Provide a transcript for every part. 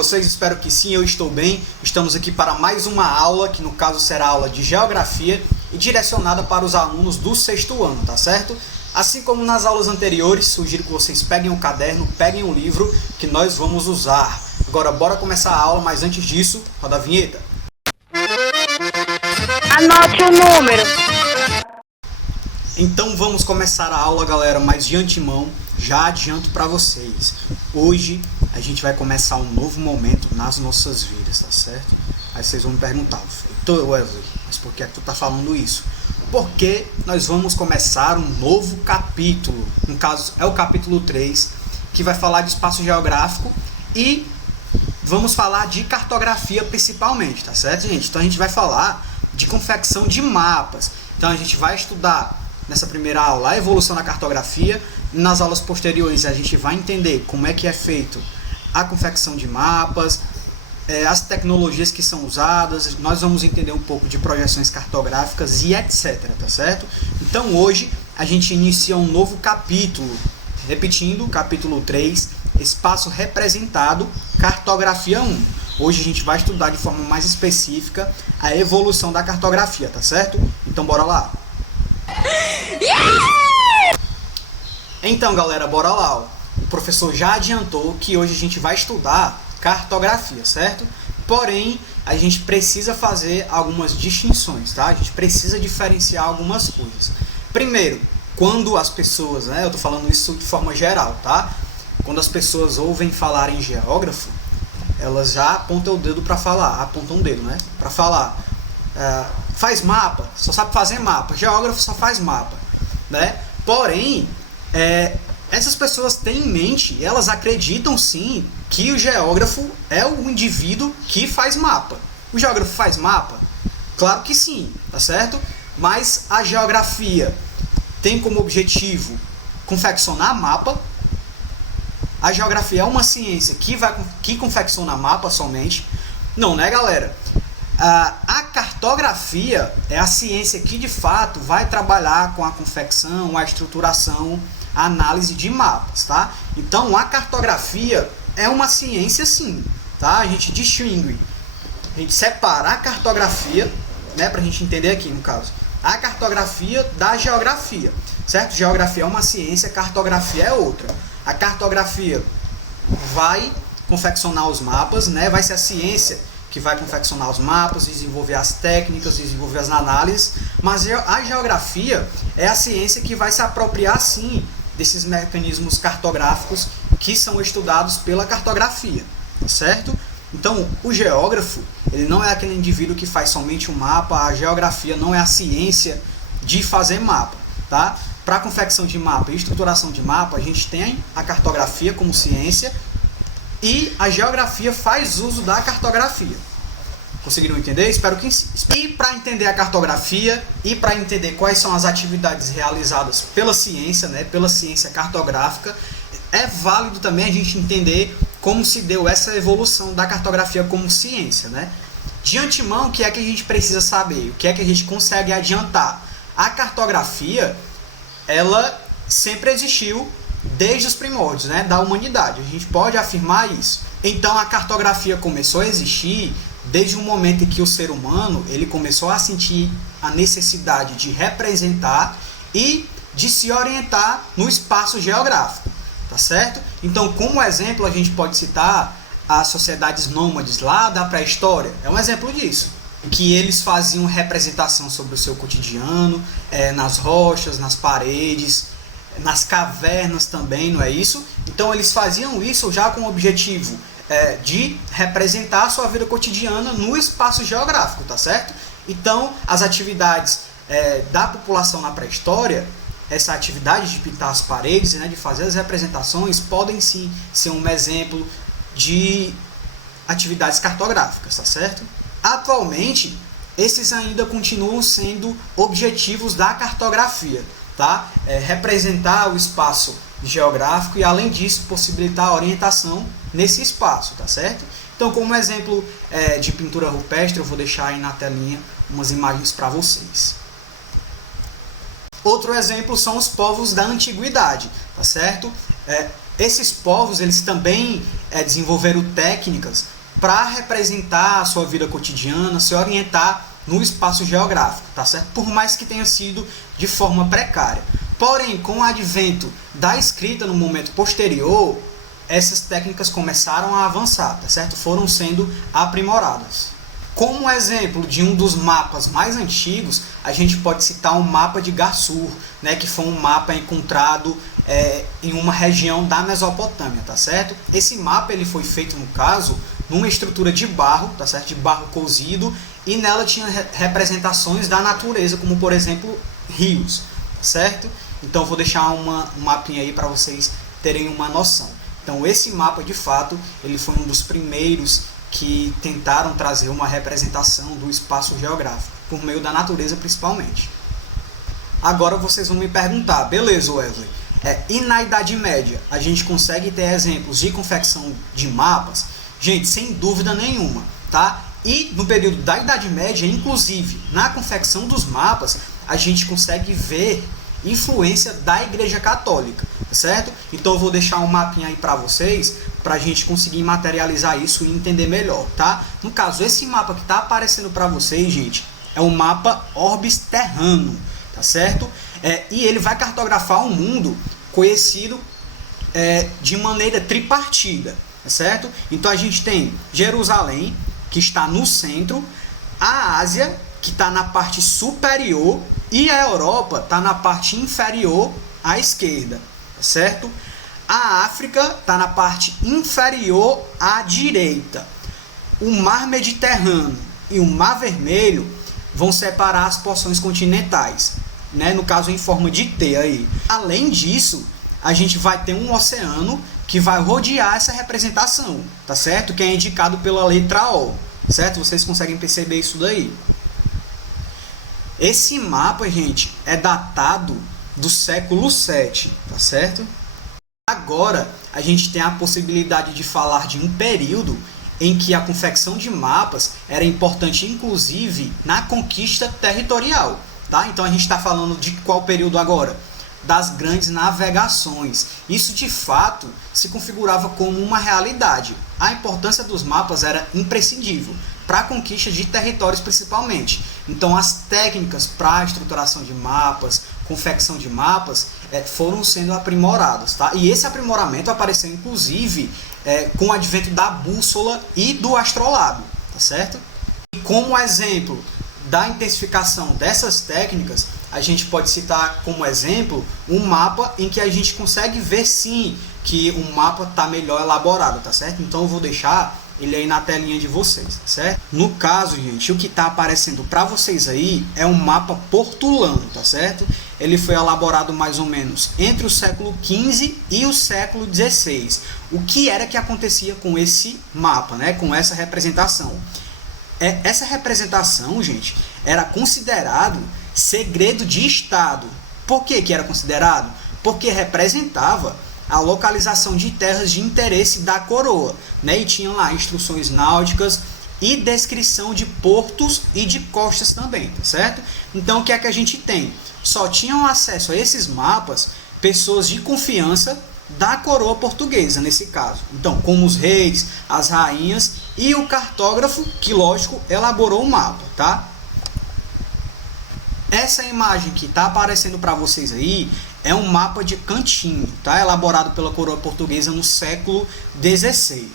vocês? Espero que sim, eu estou bem. Estamos aqui para mais uma aula, que no caso será aula de Geografia e direcionada para os alunos do 6º ano, tá certo? Assim como nas aulas anteriores, sugiro que vocês peguem o caderno, peguem o livro que nós vamos usar. Agora bora começar a aula, mas antes disso, roda a vinheta. Anote o número. Então vamos começar a aula, galera, mas de antemão já adianto para vocês. Hoje a gente vai começar um novo momento nas nossas vidas, tá certo? Aí vocês vão me perguntar, Wesley, mas por que é que tu tá falando isso? Porque nós vamos começar um novo capítulo, no caso é o capítulo 3, que vai falar de espaço geográfico e vamos falar de cartografia principalmente, tá certo, gente? Então a gente vai falar de confecção de mapas. Então a gente vai estudar nessa primeira aula a evolução da cartografia. Nas aulas posteriores a gente vai entender como é que é feito a confecção de mapas, as tecnologias que são usadas, nós vamos entender um pouco de projeções cartográficas e etc, tá certo? Então hoje a gente inicia um novo capítulo, repetindo, capítulo 3, espaço representado, cartografia 1. Hoje a gente vai estudar de forma mais específica a evolução da cartografia, tá certo? Então bora lá! Então, galera, bora lá. O professor já adiantou que hoje a gente vai estudar cartografia, certo? Porém, a gente precisa fazer algumas distinções, tá? A gente precisa diferenciar algumas coisas. Primeiro, quando as pessoas, eu tô falando isso de forma geral, tá? Quando as pessoas ouvem falar em geógrafo, elas já apontam o dedo para falar, para falar. Faz mapa, só sabe fazer mapa. Geógrafo só faz mapa, né? Porém, essas pessoas têm em mente, elas acreditam sim que o geógrafo é o indivíduo que faz mapa. O geógrafo faz mapa? Claro que sim, tá certo? Mas a geografia tem como objetivo confeccionar mapa. A geografia é uma ciência que confecciona mapa somente. Não, né, galera? A cartografia é a ciência que de fato vai trabalhar com a confecção, a estruturação, a análise de mapas, tá? Então a cartografia é uma ciência sim, tá? A gente distingue, a gente separa a cartografia, né, pra gente entender aqui no caso, a cartografia da geografia, certo? Geografia é uma ciência, cartografia é outra. A cartografia vai confeccionar os mapas, né? Vai ser a ciência que vai confeccionar os mapas, desenvolver as técnicas, desenvolver as análises, mas a geografia é a ciência que vai se apropriar, sim, desses mecanismos cartográficos que são estudados pela cartografia, certo? Então, o geógrafo, ele não é aquele indivíduo que faz somente um mapa, a geografia não é a ciência de fazer mapa, tá? Para a confecção de mapa e estruturação de mapa, a gente tem a cartografia como ciência, e a geografia faz uso da cartografia. Conseguiram entender? Espero que sim. E para entender a cartografia e para entender quais são as atividades realizadas pela ciência, né, pela ciência cartográfica, é válido também a gente entender como se deu essa evolução da cartografia como ciência, né? De antemão, o que é que a gente precisa saber? O que é que a gente consegue adiantar? A cartografia, ela sempre existiu desde os primórdios, né, da humanidade. A gente pode afirmar isso. Então a cartografia começou a existir desde o momento em que o ser humano ele começou a sentir a necessidade de representar e de se orientar no espaço geográfico, tá certo? Então, como exemplo, a gente pode citar as sociedades nômades lá da pré-história. É um exemplo disso, que eles faziam representação sobre o seu cotidiano, nas rochas, nas paredes, nas cavernas também, não é isso? Então eles faziam isso já com o objetivo de representar a sua vida cotidiana no espaço geográfico, tá certo? Então as atividades da população na pré-história, essa atividade de pintar as paredes, né, de fazer as representações, podem sim ser um exemplo de atividades cartográficas, tá certo? Atualmente, esses ainda continuam sendo objetivos da cartografia, tá? Representar o espaço geográfico e, além disso, possibilitar a orientação nesse espaço, tá certo? Então, como exemplo de pintura rupestre, eu vou deixar aí na telinha umas imagens para vocês. Outro exemplo são os povos da antiguidade, tá certo? Esses povos eles também desenvolveram técnicas para representar a sua vida cotidiana, se orientar no espaço geográfico, tá certo? Por mais que tenha sido de forma precária. Porém, com o advento da escrita no momento posterior, essas técnicas começaram a avançar, tá certo? Foram sendo aprimoradas. Como exemplo de um dos mapas mais antigos, a gente pode citar o mapa de Gassur, né, que foi um mapa encontrado em uma região da Mesopotâmia, tá certo? Esse mapa ele foi feito, no caso, numa estrutura de barro, tá certo? De barro cozido, e nela tinha representações da natureza, como por exemplo rios, tá certo? Então eu vou deixar um mapinha aí para vocês terem uma noção. Então esse mapa de fato ele foi um dos primeiros que tentaram trazer uma representação do espaço geográfico, por meio da natureza principalmente. Agora vocês vão me perguntar, beleza Wesley, e na Idade Média a gente consegue ter exemplos de confecção de mapas? Gente, sem dúvida nenhuma, tá? E no período da Idade Média, inclusive, na confecção dos mapas, a gente consegue ver influência da Igreja Católica, certo? Então eu vou deixar um mapinha aí para vocês, para a gente conseguir materializar isso e entender melhor, tá? No caso, esse mapa que está aparecendo para vocês, gente, é o mapa Orbis Terrano, tá certo? E ele vai cartografar um mundo conhecido de maneira tripartida, tá certo? Então a gente tem Jerusalém, que está no centro, a Ásia, que está na parte superior, e a Europa está na parte inferior à esquerda, tá certo? A África está na parte inferior à direita. O Mar Mediterrâneo e o Mar Vermelho vão separar as porções continentais, né? No caso em forma de T aí. Além disso, a gente vai ter um oceano que vai rodear essa representação, tá certo? Que é indicado pela letra O, certo? Vocês conseguem perceber isso daí. Esse mapa, gente, é datado do século 7, tá certo? Agora, a gente tem a possibilidade de falar de um período em que a confecção de mapas era importante, inclusive, na conquista territorial, tá? Então, a gente está falando de qual período agora? Das grandes navegações. Isso, de fato, se configurava como uma realidade. A importância dos mapas era imprescindível para a conquista de territórios principalmente. Então as técnicas para a estruturação de mapas, confecção de mapas, foram sendo aprimoradas, tá? E esse aprimoramento apareceu inclusive com o advento da bússola e do astrolábio, tá certo? E como exemplo da intensificação dessas técnicas, a gente pode citar como exemplo um mapa em que a gente consegue ver sim que o mapa está melhor elaborado, tá certo? Então eu vou deixar ele aí na telinha de vocês, certo? No caso, gente, o que está aparecendo para vocês aí é um mapa portulano, tá certo? Ele foi elaborado mais ou menos entre o século XV e o século XVI. O que era que acontecia com esse mapa, né? Com essa representação? Essa representação, gente, era considerado segredo de Estado. Por que que era considerado? Porque representava a localização de terras de interesse da coroa, né? E tinha lá instruções náuticas e descrição de portos e de costas também, tá certo? Então o que é que a gente tem? Só tinham acesso a esses mapas pessoas de confiança da coroa portuguesa, nesse caso. Então, como os reis, as rainhas e o cartógrafo, que lógico, elaborou o mapa, tá? Essa imagem que está aparecendo para vocês aí é um mapa de cantinho, tá? Elaborado pela coroa portuguesa no século XVI.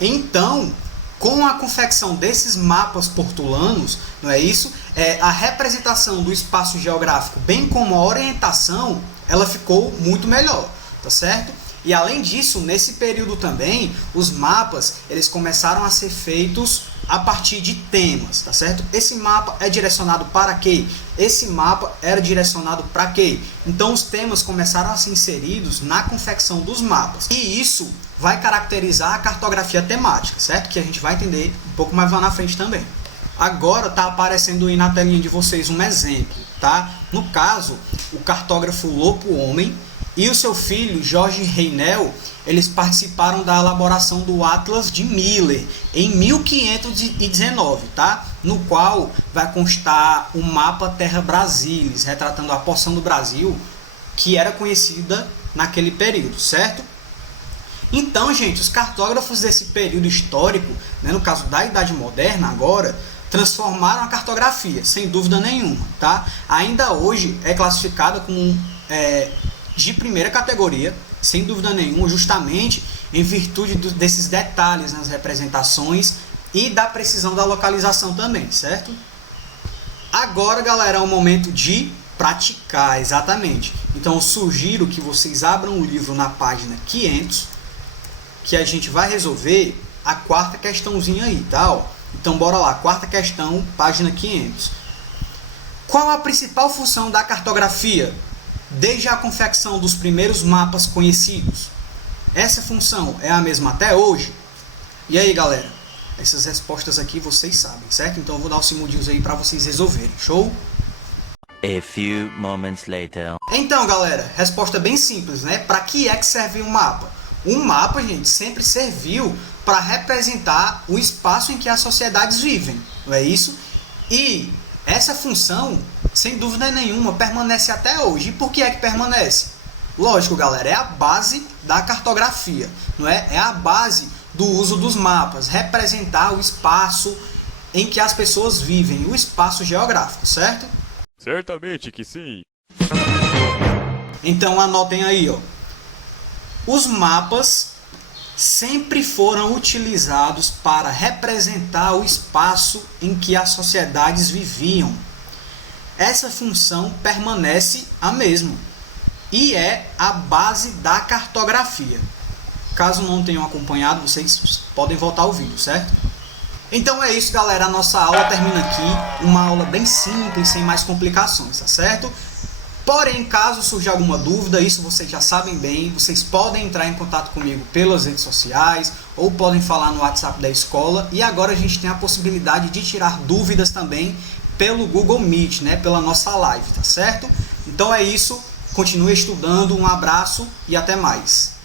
Então, com a confecção desses mapas portulanos, não é isso? A representação do espaço geográfico, bem como a orientação, ela ficou muito melhor, tá certo? E além disso, nesse período também, os mapas eles começaram a ser feitos a partir de temas, tá certo? Esse mapa é direcionado para quê? Esse mapa era direcionado para quê? Então os temas começaram a ser inseridos na confecção dos mapas. E isso vai caracterizar a cartografia temática, certo? Que a gente vai entender um pouco mais lá na frente também. Agora está aparecendo aí na telinha de vocês um exemplo, tá? No caso, o cartógrafo Lopo Homem e o seu filho Jorge Reinel, eles participaram da elaboração do Atlas de Miller em 1519, tá? No qual vai constar o mapa Terra Brasilis, retratando a porção do Brasil que era conhecida naquele período, certo? Então, gente, os cartógrafos desse período histórico, né, no caso da Idade Moderna agora, transformaram a cartografia, sem dúvida nenhuma, tá? Ainda hoje é classificada como de primeira categoria, sem dúvida nenhuma, justamente em virtude desses detalhes nas representações e da precisão da localização também, certo? Agora, galera, é o momento de praticar, exatamente. Então, eu sugiro que vocês abram o livro na página 500, que a gente vai resolver a quarta questãozinha aí, tá? Ó. Então, bora lá, quarta questão, página 500. Qual a principal função da cartografia desde a confecção dos primeiros mapas conhecidos? Essa função é a mesma até hoje? E aí, galera? Essas respostas aqui vocês sabem, certo? Então eu vou dar os simudinhos aí para vocês resolverem, show? A few moments later. Então, galera, resposta bem simples, né? Para que é que serve um mapa? Um mapa, gente, sempre serviu para representar o espaço em que as sociedades vivem, não é isso? E essa função, sem dúvida nenhuma, permanece até hoje. E por que é que permanece? Lógico, galera, é a base da cartografia, não é? É a base do uso dos mapas, representar o espaço em que as pessoas vivem, o espaço geográfico, certo? Certamente que sim. Então anotem aí, ó. Os mapas sempre foram utilizados para representar o espaço em que as sociedades viviam. Essa função permanece a mesma e é a base da cartografia. Caso não tenham acompanhado, vocês podem voltar ao vídeo, certo? Então é isso, galera. A nossa aula termina aqui. Uma aula bem simples, sem mais complicações, tá certo? Porém, caso surja alguma dúvida, isso vocês já sabem bem, vocês podem entrar em contato comigo pelas redes sociais ou podem falar no WhatsApp da escola. E agora a gente tem a possibilidade de tirar dúvidas também pelo Google Meet, né? Pela nossa live, tá certo? Então é isso. Continue estudando. Um abraço e até mais.